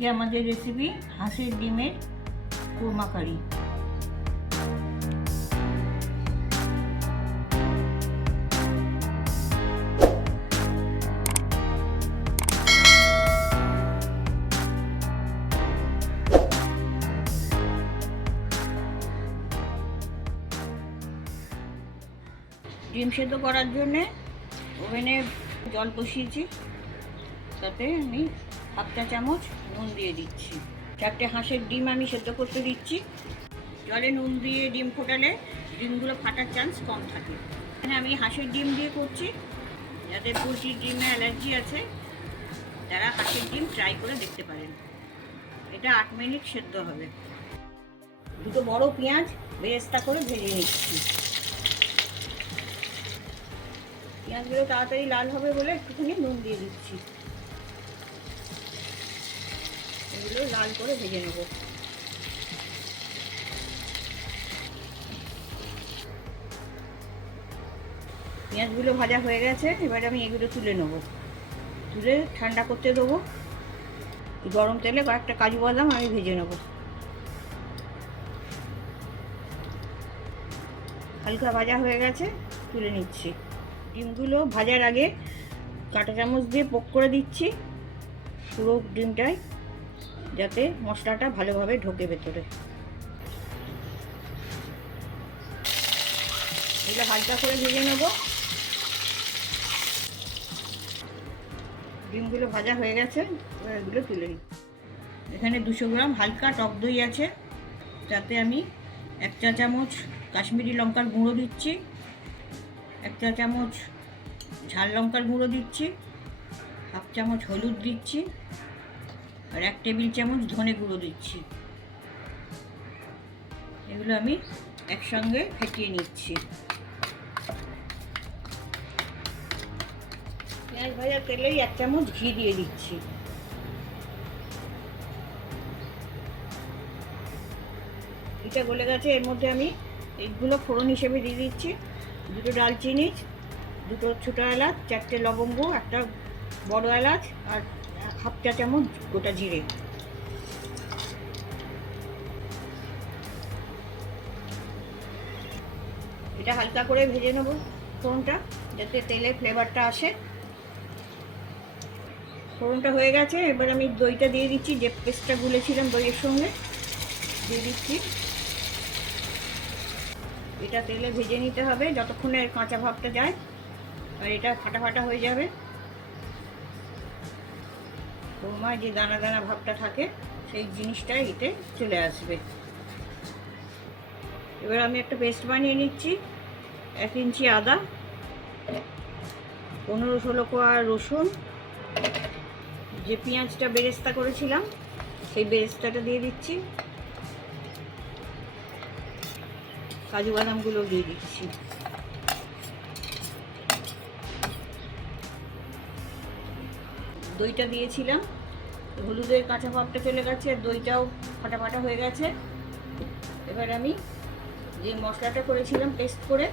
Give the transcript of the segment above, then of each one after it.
আজকে আমাদের রেসিপি হাঁসের ডিমের কোরমা কারি। ডিম সেদ্ধ করার জন্যে ওভেনে জল বসিয়েছি। তাতে আমি হাফ চা চামচ নুন দিয়ে দিচ্ছি। চারটে হাঁসের ডিম আমি সেদ্ধ করতে দিচ্ছি। জলে নুন দিয়ে ডিম ফোটালে ডিমগুলো ফাটার চান্স কম থাকে। এখানে আমি হাঁসের ডিম দিয়ে করছি। যাদের পোলট্রির ডিমে অ্যালার্জি আছে, তারা হাঁসের ডিম ট্রাই করে দেখতে পারেন। এটা আট মিনিট সেদ্ধ হবে। দুটো বড় পেঁয়াজ বেরেস্তা করে ভেজে নিচ্ছি। পেঁয়াজগুলো তাড়াতাড়ি লাল হবে বলে একটুখানি নুন দিয়ে দিচ্ছি। এগুলো লাল করে ভেজে নেব। পেঁয়াজগুলো ভাজা হয়ে গেছে, এবার আমি এগুলো তুলে নেব। তুলে ঠান্ডা করতে দেবো। গরম তেলে কয়েকটা কাজু বাদাম আমি ভেজে নেব। হালকা ভাজা হয়ে গেছে, তুলে নিচ্ছি। ডিমগুলো ভাজার আগে কাঁটা চামচ দিয়ে পোক করে দিচ্ছি, পুরো ডিমটায় যাতে মশলাটা ভালোভাবে ঢোকে ভেতরে। এটা হালকা করে ভেজে নেব। ডিমগুলো ভাজা হয়ে গেছে এগুলো তুলে নিই। এখানে দুশো গ্রাম হালকা টক দই আছে, তাতে আমি এক চা চামচ কাশ্মীরি লঙ্কার গুঁড়ো দিচ্ছি, এক চা চামচ ঝাল লঙ্কার গুঁড়ো দিচ্ছি, হাফ চামচ হলুদ দিচ্ছি আর এক টেবিল চামচ ধনে গুঁড়ো দিচ্ছি। এগুলো আমি একসঙ্গে ফেটিয়ে নিচ্ছি। পেঁয়াজ ভাজা তেলেই এক চামচ ঘি দিয়ে দিচ্ছি। এটা গলে গেছে, এর মধ্যে আমি এইগুলো ফোড়ন হিসেবে দিয়ে দিচ্ছি। দুটো ডালচিনি, দুটো ছোটো এলাচ, চারটে লবঙ্গ, একটা বড় এলাচ আর চা চামচ গোটা জিরে। এটা হালকা করে ভেজে নেব ফোড়নটা, যাতে তেলের ফ্লেভারটা আসে। ফোড়নটা হয়ে গেছে, এবার আমি দইটা দিয়ে দিচ্ছি, যে পেস্টটা গুলেছিলাম দইয়ের সঙ্গে, দিয়ে দিচ্ছি। এটা তেলে ভেজে নিতে হবে, যতক্ষণে কাঁচা ভাবটা যায়, আর এটা ফাটা ফাটা হয়ে যাবে। কোরমায় যে দানা দানা ভাবটা থাকে, সেই জিনিসটা এতে চলে আসবে। এবার আমি একটা পেস্ট বানিয়ে নিচ্ছি, এক ইঞ্চি আদা, পনেরো ষোলো কোয়া রসুন, যে পেঁয়াজটা বেরেস্তা করেছিলাম, সেই বেরেস্তাটা দিয়ে দিচ্ছি। কাজু বাদামগুলো দিয়ে দিচ্ছি। দইটা দিয়েছিলাম। হলুদের কাঁচা ভাবটা চলে গেছে আর দইটাও ফাটা ফাটা হয়ে গেছে। এবার আমি যে মশলাটা করেছিলাম পেস্ট করে,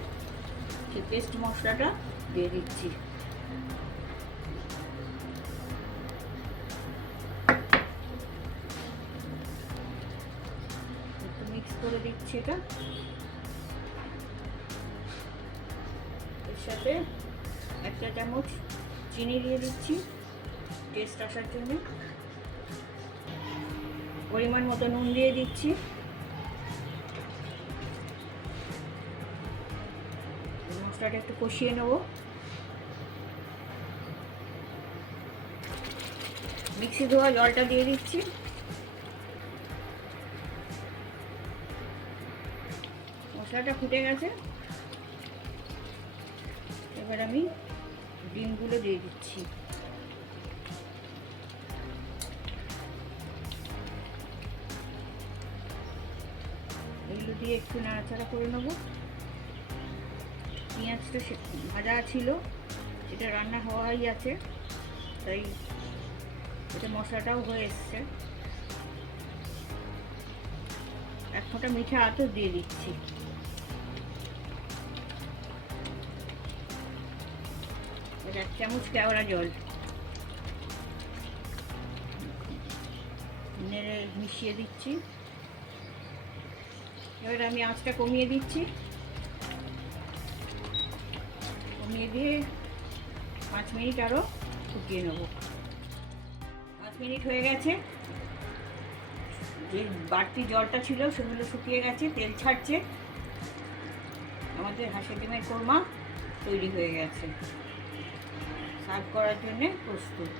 সেই পেস্ট মশলাটা দিয়ে দিচ্ছি। মিক্স করে দিচ্ছি এটা। এর সাথে একটা চামচ চিনি দিয়ে দিচ্ছি। টেস্ট আসার জন্য। পরিমাণ মতো নুন দিয়ে দিচ্ছি। মশলাটা একটু কষিয়ে নেব। মিক্সি ধোয়া জলটা দিয়ে দিচ্ছি। মশলাটা ফুটে গেছে। এবার আমি ডিমগুলো দিয়ে দিচ্ছি। দিয়ে একটু নাড়াচাড়া করে নেব। পেঁয়াজটা সে- ভাজা ছিল, সেটা রান্না হওয়াই আছে, তাই এটা মশলাটাও হয়ে এসছে। এক ফোঁটা মিঠা আতর দিয়ে দিচ্ছি। এক চামচ কেওড়া জল। নেড়ে মিশিয়ে দিচ্ছি। এবার আমি আঁচটা কমিয়ে দিচ্ছি। কমিয়ে দিয়ে পাঁচ মিনিট আরও ফুটিয়ে নেব। পাঁচ মিনিট হয়ে গেছে। যে বাড়তি জলটা ছিল সেগুলো শুকিয়ে গেছে, তেল ছাড়ছে। আমাদের হাঁসের ডিমের কোরমা তৈরি হয়ে গেছে। সার্ভ করার জন্যে প্রস্তুত।